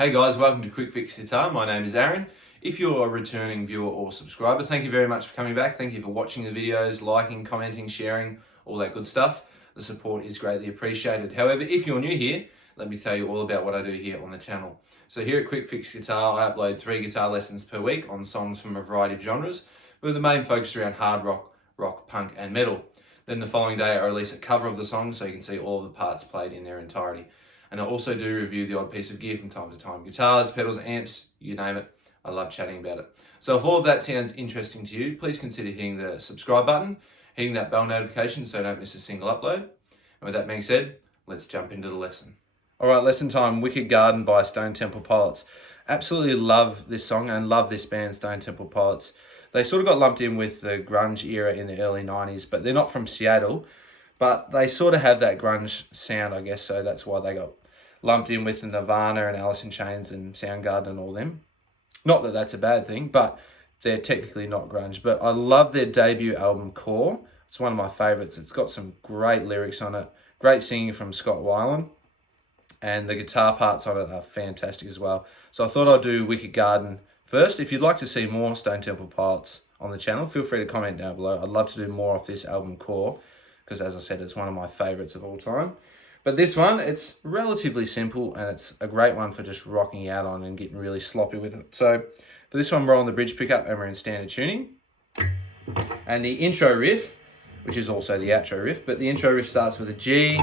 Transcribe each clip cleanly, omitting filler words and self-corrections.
Hey guys, welcome to Quickfix Guitar. My name is Aaron. If you're a returning viewer or subscriber, thank you very much for coming back. Thank you for watching the videos, liking, commenting, sharing, all that good stuff. The support is greatly appreciated. However, if you're new here, let me tell you all about what I do here on the channel. So here at Quickfix Guitar, I upload 3 guitar lessons per week on songs from a variety of genres, with the main focus around hard rock, rock, punk and metal. Then the following day I release a cover of the song so you can see all of the parts played in their entirety. And I also do review the odd piece of gear from time to time. Guitars, pedals, amps, you name it. I love chatting about it. So if all of that sounds interesting to you, please consider hitting the subscribe button, hitting that bell notification so you don't miss a single upload. And with that being said, let's jump into the lesson. Alright, lesson time, Wicked Garden by Stone Temple Pilots. Absolutely love this song and love this band, Stone Temple Pilots. They sort of got lumped in with the grunge era in the early 90s, but they're not from Seattle. But they sort of have that grunge sound, I guess, so that's why they got lumped in with the Nirvana and Alice in Chains and Soundgarden and all them. Not that that's a bad thing, but they're technically not grunge. But I love their debut album, Core. It's one of my favourites. It's got some great lyrics on it. Great singing from Scott Weiland. And the guitar parts on it are fantastic as well. So I thought I'd do Wicked Garden first. If you'd like to see more Stone Temple Pilots on the channel, feel free to comment down below. I'd love to do more of this album, Core, because as I said, it's one of my favourites of all time. But this one, it's relatively simple and it's a great one for just rocking out on and getting really sloppy with it. So for this one, we're on the bridge pickup and we're in standard tuning. And the intro riff, which is also the outro riff, but the intro riff starts with a G,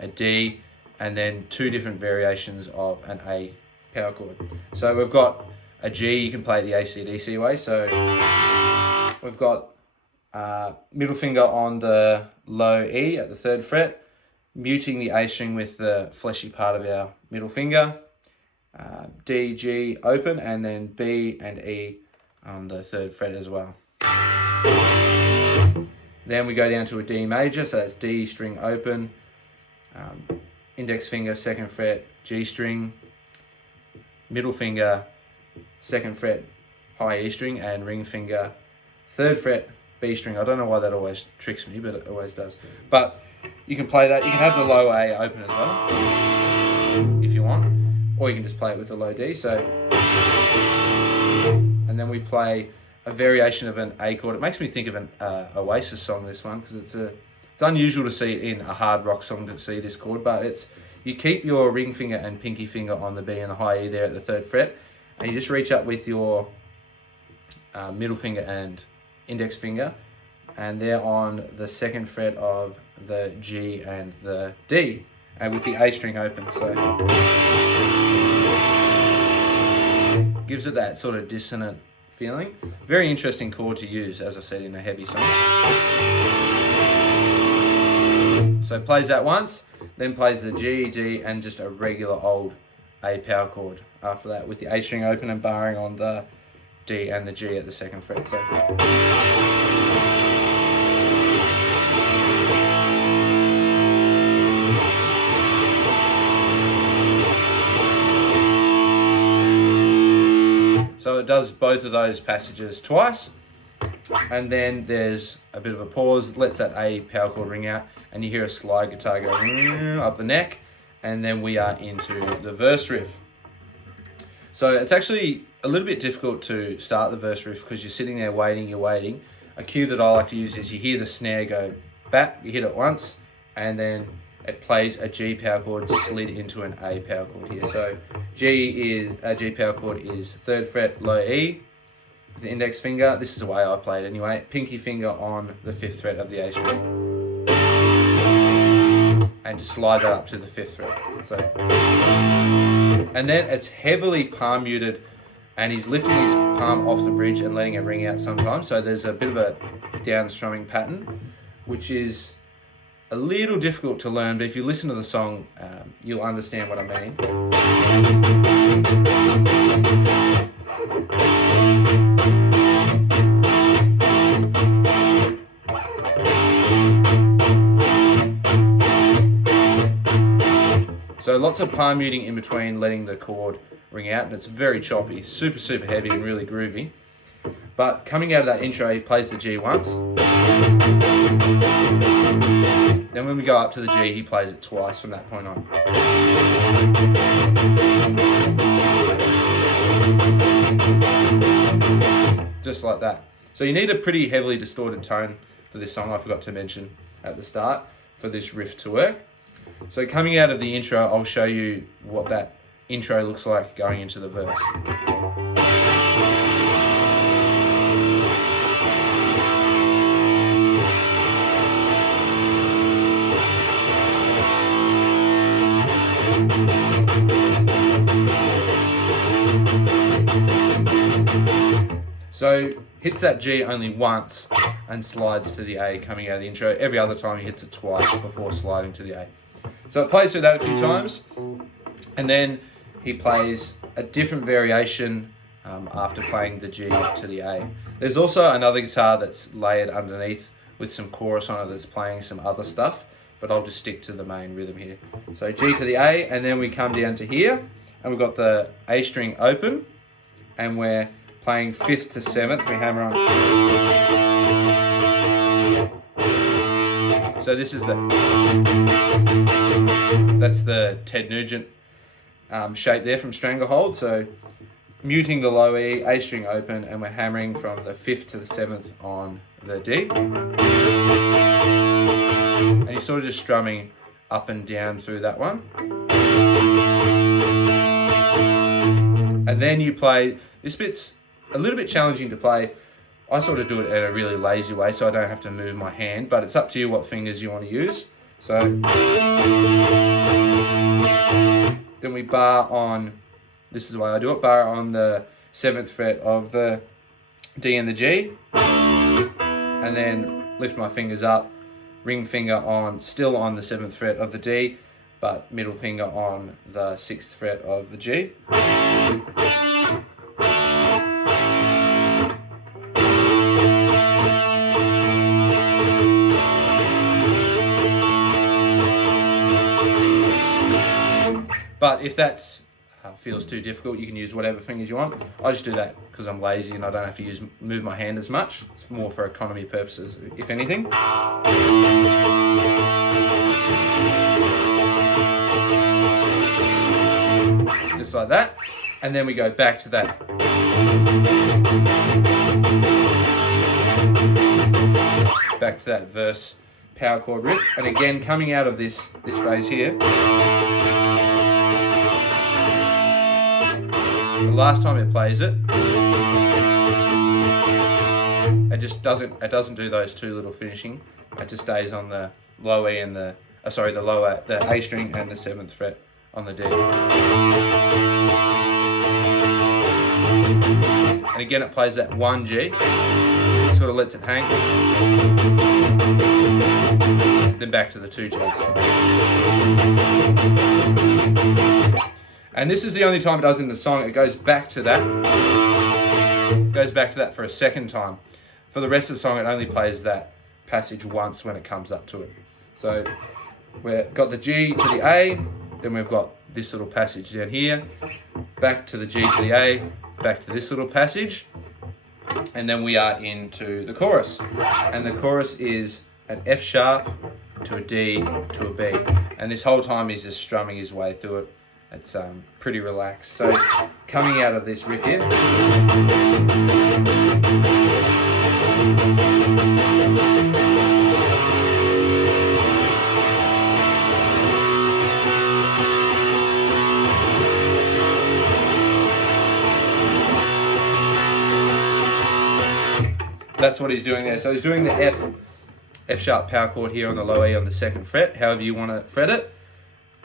a D, and then 2 different variations of an A power chord. So we've got a G, you can play it the AC/DC way. So we've got middle finger on the low E at the 3rd fret, muting the A string with the fleshy part of our middle finger, D, G open, and then B and E on the 3rd fret as well. Then we go down to a D major, so that's D string open, index finger 2nd fret, G string, middle finger 2nd fret, high E string, and ring finger 3rd fret, B string. I don't know why that always tricks me, but it always does. But you can play that. You can have the low A open as well, if you want. Or you can just play it with the low D. So, and then we play a variation of an A chord. It makes me think of an Oasis song, this one, because it's unusual to see it in a hard rock song to see this chord, but you keep your ring finger and pinky finger on the B and the high E there at the 3rd fret, and you just reach up with your middle finger and index finger, and they're on the 2nd fret of the G and the D, and with the A string open, so gives it that sort of dissonant feeling. Very interesting chord to use, as I said, in a heavy song. So plays that once, then plays the G, D, and just a regular old A power chord after that, with the A string open and barring on the D and the G at the 2nd fret. So it does both of those passages twice, and then there's a bit of a pause, lets that A power chord ring out, and you hear a slide guitar go up the neck, and then we are into the verse riff. So it's actually a little bit difficult to start the verse riff because you're sitting there waiting, you're waiting. A cue that I like to use is you hear the snare go back, you hit it once, and then it plays a G power chord slid into an A power chord here. So G power chord is 3rd fret, low E, with the index finger. This is the way I play it anyway. Pinky finger on the 5th fret of the A string, and just slide that up to the 5th fret. So, and then it's heavily palm muted, and he's lifting his palm off the bridge and letting it ring out sometimes. So there's a bit of a down strumming pattern, which is a little difficult to learn, but if you listen to the song, you'll understand what I mean. So lots of palm muting in between, letting the chord ring out, and it's very choppy, super, super heavy and really groovy. But coming out of that intro, he plays the G once. Then when we go up to the G, he plays it twice from that point on. Just like that. So you need a pretty heavily distorted tone for this song, I forgot to mention at the start, for this riff to work. So coming out of the intro, I'll show you what that intro looks like going into the verse. So hits that G only once and slides to the A coming out of the intro. Every other time he hits it twice before sliding to the A. So it plays through that a few times, and then he plays a different variation after playing the G to the A. There's also another guitar that's layered underneath with some chorus on it that's playing some other stuff, but I'll just stick to the main rhythm here. So G to the A, and then we come down to here, and we've got the A string open, and we're playing 5th to 7th, we hammer on. So this is that's the Ted Nugent shape there from Stranglehold. So muting the low E, A string open, and we're hammering from the 5th to the 7th on the D. And you're sort of just strumming up and down through that one. And then you play, this bit's a little bit challenging to play. I sort of do it in a really lazy way so I don't have to move my hand, but it's up to you what fingers you want to use. So then we bar on, this is the way I do it, bar on the 7th fret of the D and the G, and then lift my fingers up, ring finger on, still on the 7th fret of the D, but middle finger on the 6th fret of the G. But if that feels too difficult, you can use whatever fingers you want. I just do that because I'm lazy and I don't have to move my hand as much. It's more for economy purposes, if anything. Just like that. And then we go back to that. Back to that verse power chord riff. And again, coming out of this phrase here, the last time it plays it, it doesn't do those two little finishing. It just stays on the low E and the A string and the 7th fret on the D. And again, it plays that 1 G, sort of lets it hang, then back to the 2 Gs. And this is the only time it does in the song. It goes back to that. It goes back to that for a second time. For the rest of the song, it only plays that passage once when it comes up to it. So we've got the G to the A, then we've got this little passage down here, back to the G to the A, back to this little passage, and then we are into the chorus. And the chorus is an F sharp to a D to a B. And this whole time he's just strumming his way through it. It's pretty relaxed. So coming out of this riff here, that's what he's doing there. So he's doing the F sharp power chord here on the low E on the 2nd fret, however you want to fret it.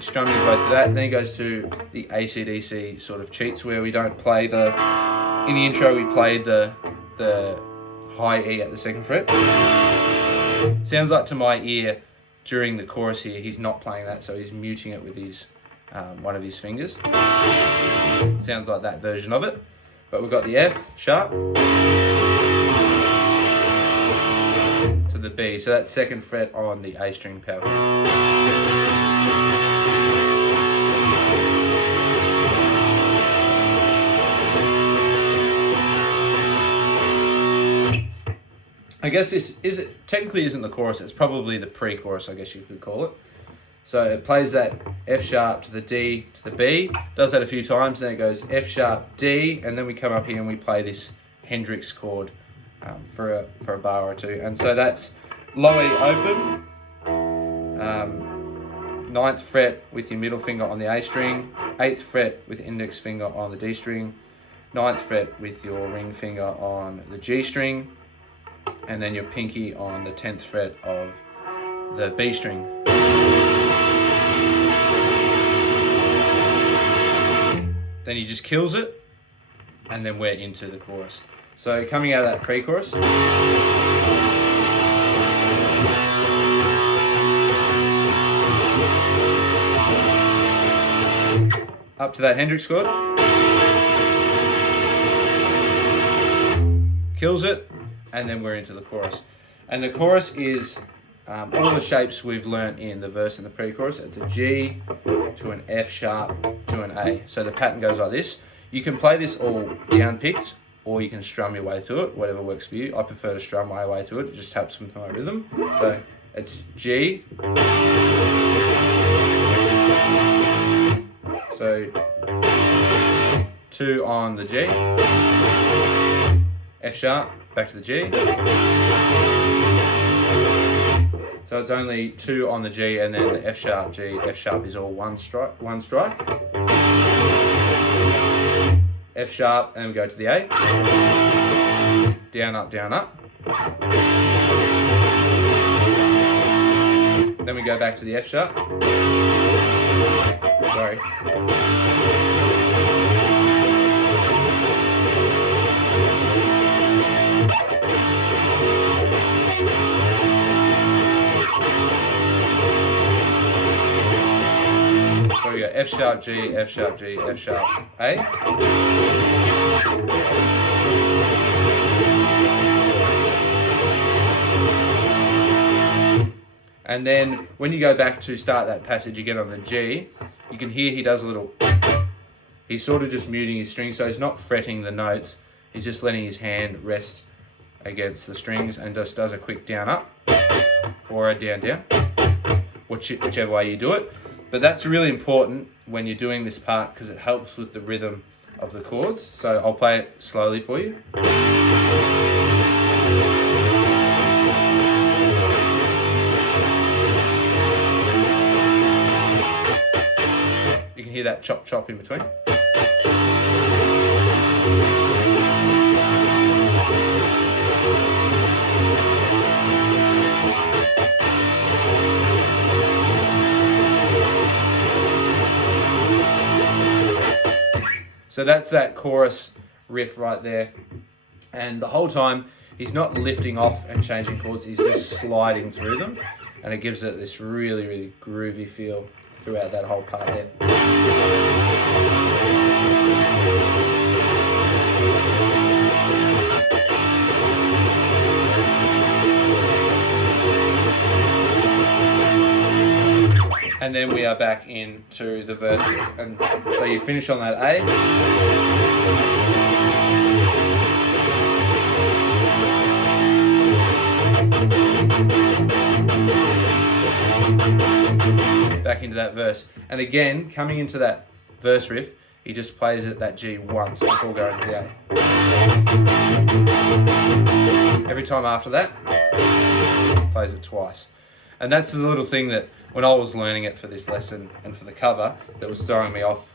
Strumming his way through that, and then he goes to the AC/DC sort of cheats where we don't play in the intro we played the high E at the 2nd fret. Sounds like to my ear during the chorus here he's not playing that, so he's muting it with his one of his fingers. Sounds like that version of it, but we've got the F sharp to the B, so that's 2nd fret on the A string power chord. I guess this technically isn't the chorus, it's probably the pre-chorus, I guess you could call it. So it plays that F sharp to the D to the B, does that a few times, then it goes F sharp, D, and then we come up here and we play this Hendrix chord for a bar or two. And so that's low E open, 9th fret with your middle finger on the A string, 8th fret with index finger on the D string, 9th fret with your ring finger on the G string, and then your pinky on the 10th fret of the B string. Then he just kills it, and then we're into the chorus. So coming out of that pre-chorus, up to that Hendrix chord, kills it, and then we're into the chorus. And the chorus is all the shapes we've learnt in the verse and the pre-chorus. It's a G to an F sharp to an A. So the pattern goes like this. You can play this all down picked, or you can strum your way through it, whatever works for you. I prefer to strum my way through it. It just helps with my rhythm. So it's G. So 2 on the G, F sharp, back to the G. So it's only 2 on the G, and then the F sharp, G, F sharp is all one strike. F sharp, and we go to the A. Down, up, down, up. Then we go back to the F sharp. Sorry. So we go F sharp, G, F sharp, G, F sharp, A. And then when you go back to start that passage again on the G, you can hear he does a little, he's sort of just muting his strings, so he's not fretting the notes, he's just letting his hand rest against the strings and just does a quick down up or a down down, whichever way you do it. But that's really important when you're doing this part because it helps with the rhythm of the chords. So I'll play it slowly for you. You can hear that chop chop in between. So that's that chorus riff right there. And the whole time, he's not lifting off and changing chords, he's just sliding through them. And it gives it this really, really groovy feel throughout that whole part there. And then we are back into the verse riff. And so you finish on that A. Back into that verse. And again, coming into that verse riff, he just plays it that G once before going to the A. Every time after that, plays it twice. And that's the little thing that when I was learning it for this lesson and for the cover that was throwing me off.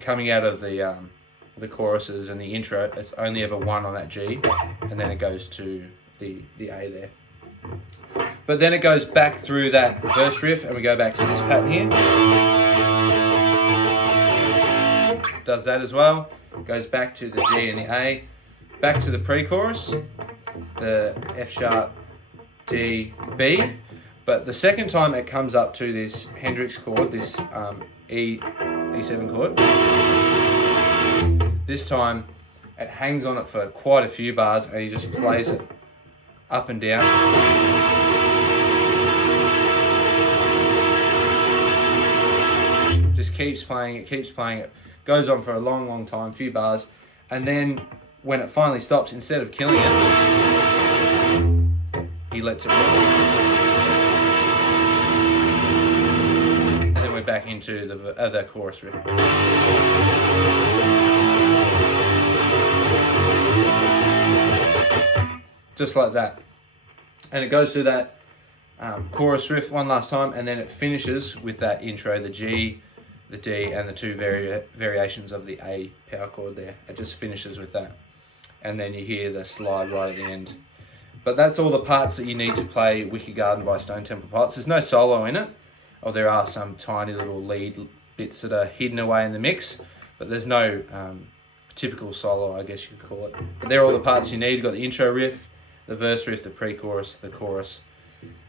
Coming out of the choruses and the intro, it's only ever 1 on that G, and then it goes to the A there. But then it goes back through that verse riff, and we go back to this pattern here. Does that as well. Goes back to the G and the A, back to the pre-chorus, the F sharp, D, B. But the second time it comes up to this Hendrix chord, this E7 chord, this time it hangs on it for quite a few bars and he just plays it up and down. Just keeps playing it, goes on for a long, long time, few bars, and then when it finally stops, instead of killing it, he lets it roll. back into the chorus riff. Just like that. And it goes through that chorus riff one last time, and then it finishes with that intro, the G, the D, and the two variations of the A power chord there. It just finishes with that. And then you hear the slide right at the end. But that's all the parts that you need to play Wicked Garden by Stone Temple Pilots. There's no solo in it. Oh, there are some tiny little lead bits that are hidden away in the mix, but there's no typical solo, I guess you could call it. But they're all the parts you need. You've got the intro riff, the verse riff, the pre-chorus, the chorus.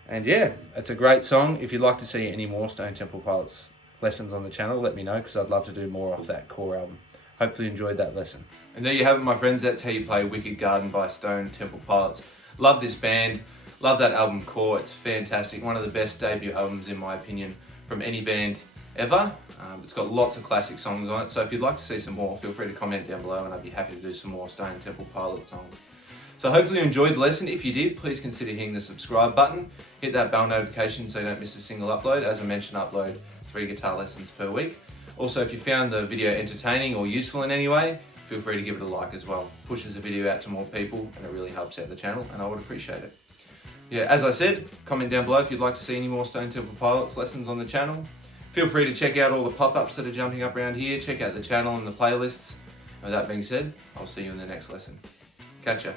And yeah, it's a great song. If you'd like to see any more Stone Temple Pilots lessons on the channel, let me know, because I'd love to do more off that core album. Hopefully you enjoyed that lesson. And there you have it, my friends. That's how you play Wicked Garden by Stone Temple Pilots. Love this band. Love that album Core. It's fantastic. One of the best debut albums, in my opinion, from any band ever. It's got lots of classic songs on it. So if you'd like to see some more, feel free to comment down below and I'd be happy to do some more Stone Temple Pilots songs. So hopefully you enjoyed the lesson. If you did, please consider hitting the subscribe button. Hit that bell notification so you don't miss a single upload. As I mentioned, I upload 3 guitar lessons per week. Also, if you found the video entertaining or useful in any way, feel free to give it a like as well. Pushes the video out to more people and it really helps out the channel, and I would appreciate it. Yeah, as I said, comment down below if you'd like to see any more Stone Temple Pilots lessons on the channel. Feel free to check out all the pop-ups that are jumping up around here. Check out the channel and the playlists. With that being said, I'll see you in the next lesson. Catch ya.